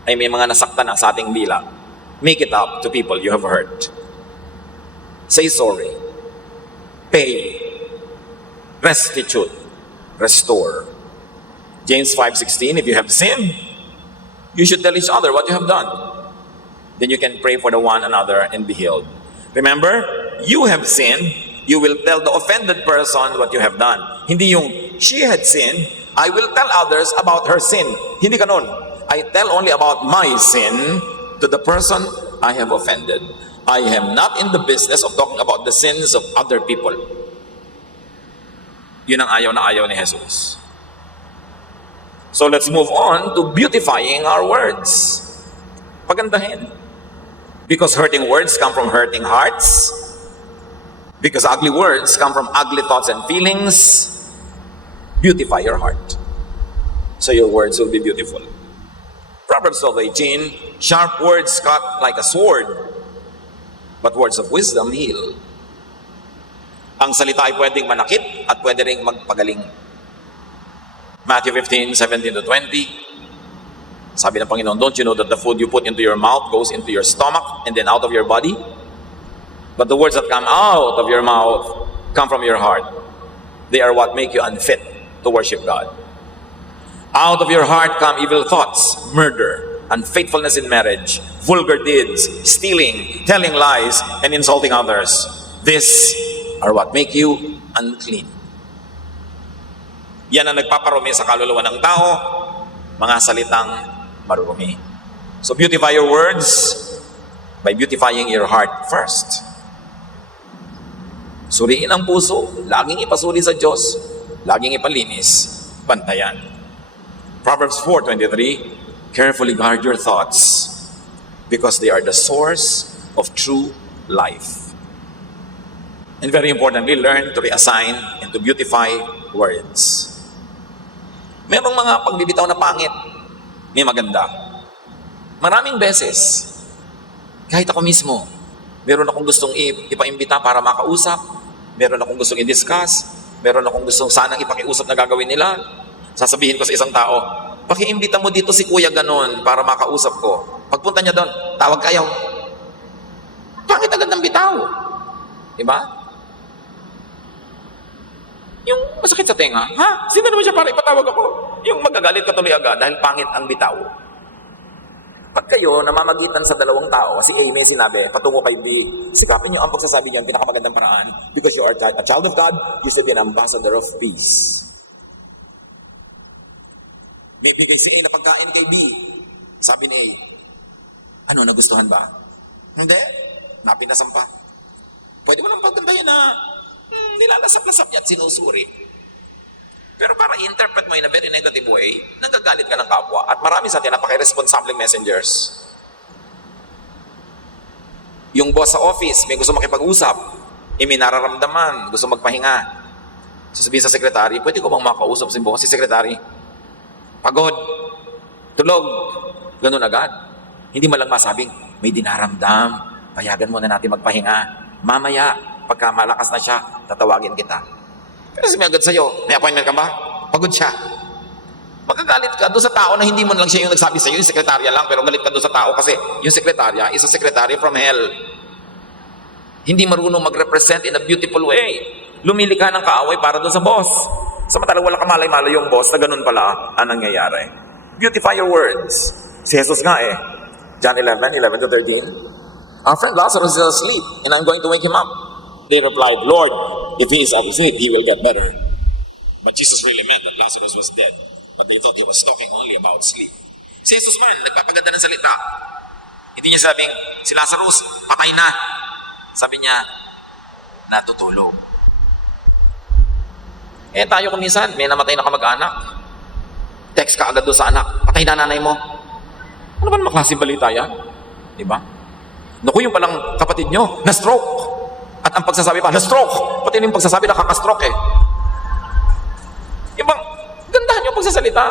ay may mga nasaktan na sa ating dila, make it up to people you have hurt. Say sorry. Pay. Restitute. Restore. James 5:16, if you have sinned, you should tell each other what you have done. Then you can pray for the one another and be healed. Remember, you have sinned, you will tell the offended person what you have done. Hindi yung, she had sinned, I will tell others about her sin. Hindi ganun. I tell only about my sin to the person I have offended. I am not in the business of talking about the sins of other people. Yun ang ayaw na ayaw ni Jesus. So let's move on to beautifying our words. Pagandahin. Because hurting words come from hurting hearts. Because ugly words come from ugly thoughts and feelings. Beautify your heart, so your words will be beautiful. Proverbs 12:18, sharp words cut like a sword, but words of wisdom heal. Ang salita ay pwedeng manakit at pwede ring magpagaling. Matthew 15:17-20, sabi ng Panginoon, don't you know that the food you put into your mouth goes into your stomach and then out of your body? But the words that come out of your mouth come from your heart. They are what make you unfit to worship God. Out of your heart come evil thoughts, murder, unfaithfulness in marriage, vulgar deeds, stealing, telling lies, and insulting others. These are what make you unclean. Yan ang nagpaparumi sa kaluluwa ng tao, mga salitang marurumi. So beautify your words by beautifying your heart first. Suriin ang puso, laging ipasuri sa Diyos, laging ipalinis, bantayan. Proverbs 4:23, carefully guard your thoughts because they are the source of true life. And very importantly, learn to reassign and to beautify words. Merong mga pagbibitaw na pangit, may maganda. Maraming beses, kahit ako mismo, meron akong gustong ipaimbita para makausap, meron akong gustong i-discuss, meron akong gustong sanang ipakiusap na gagawin nila. Sasabihin ko sa isang tao, pakiimbita mo dito si kuya ganon para makausap ko. Pagpunta niya doon, tawag kayo. Pangit agad ng bitaw. Diba? Yung masakit sa tenga, ha? Sino naman siya para ipatawag ako? Yung magagalit ka tuloy agad dahil pangit ang bitaw. Pag kayo namamagitan sa dalawang tao, si A may sinabi, patungo kay B, sikapin niyo ang pagsasabi niyo ang pinakamagandang paraan because you are a child of God, you should be an ambassador of peace. May bigay si A na pagkain kay B. Sabi ni A, ano, nagustuhan ba? Hindi. Napinasan pa. Pwede mo lang pagkantayin na nilalasap-lasap yan, sinusuri. Pero para i-interpret mo in a very negative way, nanggagalit ka ng kapwa. At marami sa atin napaka-irresponsibleng messengers. Yung boss sa office, may gusto makipag-usap, may nararamdaman, gusto magpahinga. Sasabihin sa sekretary, pwede ko bang makausap si boss, si sekretary? Pagod, tulog, ganun agad. Hindi mo lang masabing, may dinaramdam, payagan mo na natin magpahinga. Mamaya, pagka malakas na siya, tatawagin kita. Pero sabi agad sa'yo, may appointment ka ba? Pagod siya. Magagalit ka doon sa tao na hindi mo lang siya yung nagsabi sa'yo, yung sekretarya lang, pero galit ka doon sa tao kasi yung sekretarya is a secretary from hell. Hindi marunong mag-represent in a beautiful way. Lumili ka ng kaaway para doon sa boss. Samantalang wala ka malay-malay yung boss na ganun pala ang nangyayari. Beautify your words. Si Jesus nga John 11:11-13. Our friend Lazarus is asleep and I'm going to wake him up. They replied, Lord, if he is asleep, he will get better. But Jesus really meant that Lazarus was dead. But they thought he was talking only about sleep. Si Jesus man, nagpapaganda ng salita. Hindi niya sabing, si Lazarus, patay na. Sabi niya, natutulog. Tayo kuminsan, may namatay na kamag-anak. Text ka agad doon sa anak, patay na nanay mo. Ano ba naman klaseng balita yan? Diba? Naku, yung palang kapatid nyo, na-stroke. At ang pagsasabi pa, na-stroke. Pati yung pagsasabi, nakaka-stroke Yung bang, gandahan yung pagsasalita.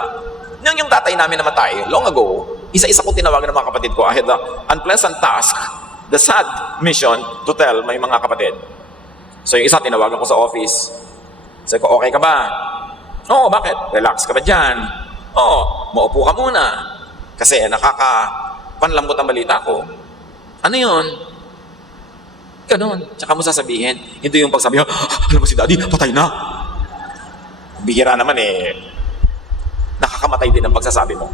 Yung tatay namin namatay, long ago, isa-isa ko tinawagan ng mga kapatid ko. I had the unpleasant task, the sad mission to tell my mga kapatid. So yung isa, tinawagan ko sa office. Sabi ko, okay ka ba? Oo, bakit? Relax ka ba dyan? Oo, maupo ka muna. Kasi nakaka-panlambot ang balita ko. Ano yun? Ganon. Tsaka mo sasabihin, hindi yung pagsabi, alam mo si daddy, patay na. Bihira naman nakakamatay din ang pagsasabi mo.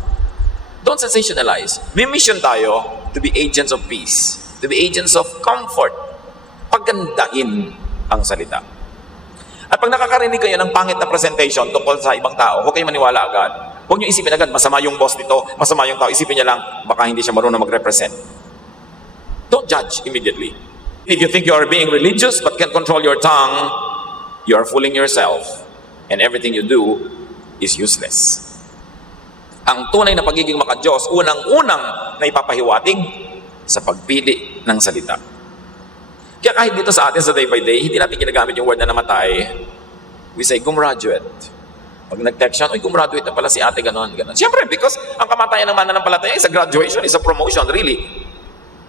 Don't sensationalize. May mission tayo to be agents of peace, to be agents of comfort. Pagandahin ang salita. At pag nakakarinig kayo ng pangit na presentation tungkol sa ibang tao, huwag kayong maniwala agad. Huwag nyo isipin agad, masama yung boss nito, masama yung tao. Isipin niya lang, baka hindi siya marunong mag-represent. Don't judge immediately. If you think you are being religious but can't control your tongue, you are fooling yourself. And everything you do is useless. Ang tunay na pagiging maka-Diyos, unang-unang na ipapahiwatig sa pagpili ng salita. Kaya kahit dito sa atin sa day by day, hindi natin ginagamit yung word na namatay. We say, gumraduate. Pag nag-text siya, gumraduate na pala si ate, ganon. Siyempre, because ang kamatayan ng mananampalataya is a graduation, is a promotion, really.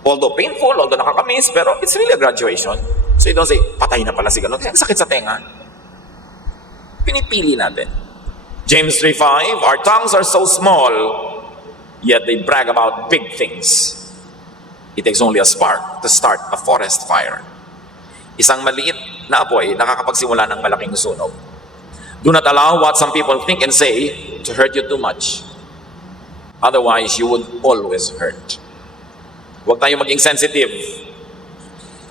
Although painful, although nakakamiss, pero it's really a graduation. So you don't say, patay na pala si ganon. Kasi sakit sa tenga. Pinipili natin. James 3:5, our tongues are so small, yet they brag about big things. It takes only a spark to start a forest fire. Isang maliit na apoy nakakapagsimula ng malaking sunog. Do not allow what some people think and say to hurt you too much. Otherwise, you would always hurt. Huwag tayo maging sensitive.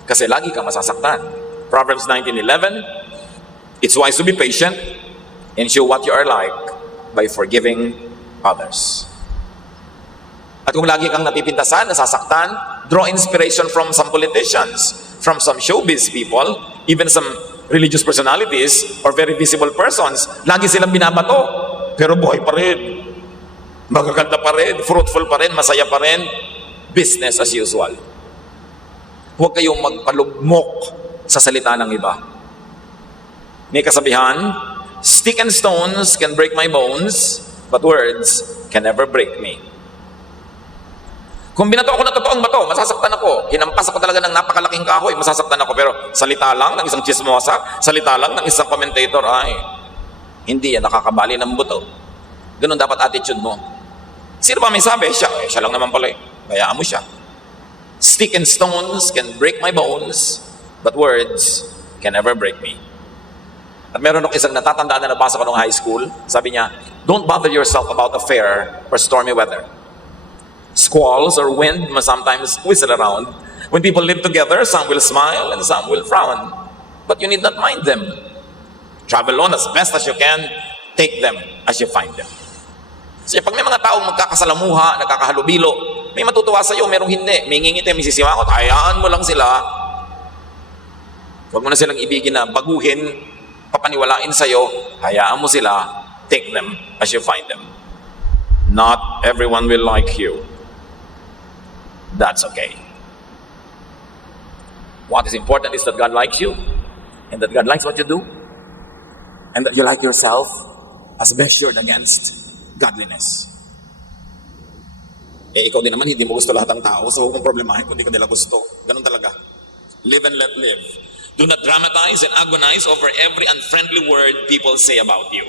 Kasi lagi kang masasaktan. Proverbs 19:11, it's wise to be patient and show what you are like by forgiving others. At kung lagi kang napipintasan, nasasaktan, draw inspiration from some politicians, from some showbiz people, even some religious personalities or very visible persons. Lagi silang binabato, pero buhay pa rin. Magaganda pa rin, fruitful pa rin, masaya pa rin. Business as usual. Huwag kayong magpalugmok sa salita ng iba. May kasabihan, stick and stones can break my bones, but words can never break me. Kung binato ako ng totoong bato, masasaktan ako. Hinampas ako talaga ng napakalaking kahoy, masasaktan ako. Pero salita lang ng isang chismosa, salita lang ng isang commentator, ay, hindi yan nakakabali ng buto. Ganun dapat attitude mo. Sino ba may sabi? Siya lang naman pala eh. Bayaan mo siya. Stick and stones can break my bones, but words can never break me. At meron ako isang natatandaan na nabasa ko nung high school. Sabi niya, don't bother yourself about a fair or stormy weather. Squalls or wind must sometimes whistle around. When people live together, some will smile and some will frown. But you need not mind them. Travel on as best as you can. Take them as you find them. Kasi pag may mga taong magkakasalamuha, nagkakahalubilo, may matutuwa sa'yo, merong hindi. May ngingiti, may sisimangot, hayaan mo lang sila. Huwag mo na silang ibigin na baguhin, papaniwalain sa'yo, hayaan mo sila, take them as you find them. Not everyone will like you. That's okay. What is important is that God likes you, and that God likes what you do, and that you like yourself as measured against godliness. Ikaw din naman, hindi mo gusto lahat ng tao, so huwag mong problemahin kung hindi ka nila gusto. Ganun talaga. Live and let live. Do not dramatize and agonize over every unfriendly word people say about you.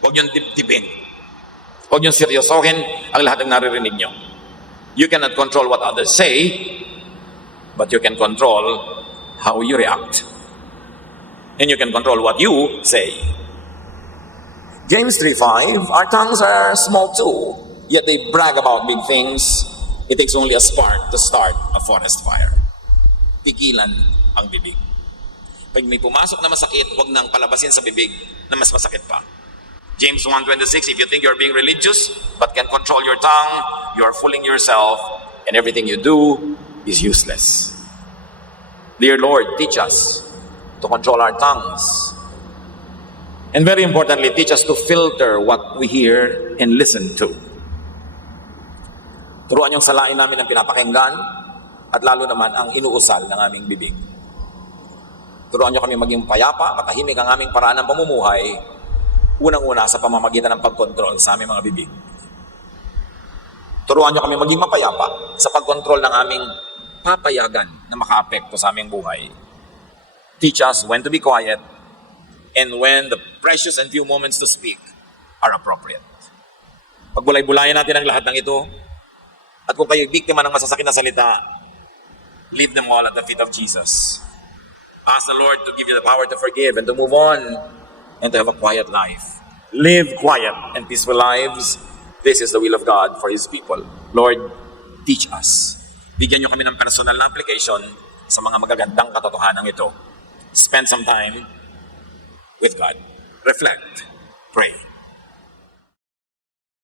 Huwag niyong dibdibin. Huwag niyong seryosohin ang lahat ng naririnig niyo. You cannot control what others say, but you can control how you react. And you can control what you say. James 3:5, our tongues are small too, yet they brag about big things. It takes only a spark to start a forest fire. Pigilan ang bibig. Pag may pumasok na masakit, huwag nang palabasin sa bibig na mas masakit pa. James 1:26, if you think you're being religious but can control your tongue, you're fooling yourself and everything you do is useless. Dear Lord, teach us to control our tongues. And very importantly, teach us to filter what we hear and listen to. Turuan yung salain namin ang pinapakinggan at lalo naman ang inuusal ng aming bibig. Turuan nyo kami maging payapa, matahimik ang aming paraan ng pamumuhay, unang-una sa pamamagitan ng pagkontrol sa aming mga bibig. Turuan nyo kami maging mapayapa sa pagkontrol ng aming papayagan na makaapekto sa aming buhay. Teach us when to be quiet and when the precious and few moments to speak are appropriate. Pagbulay-bulayan natin ang lahat ng ito, at kung kayo biktima ng masasakit na salita, leave them all at the feet of Jesus. Ask the Lord to give you the power to forgive and to move on and to have a quiet life. Live quiet and peaceful lives. This is the will of God for His people. Lord, teach us. Bigyan niyo kami ng personal na application sa mga magagandang katotohanan ito. Spend some time with God. Reflect. Pray.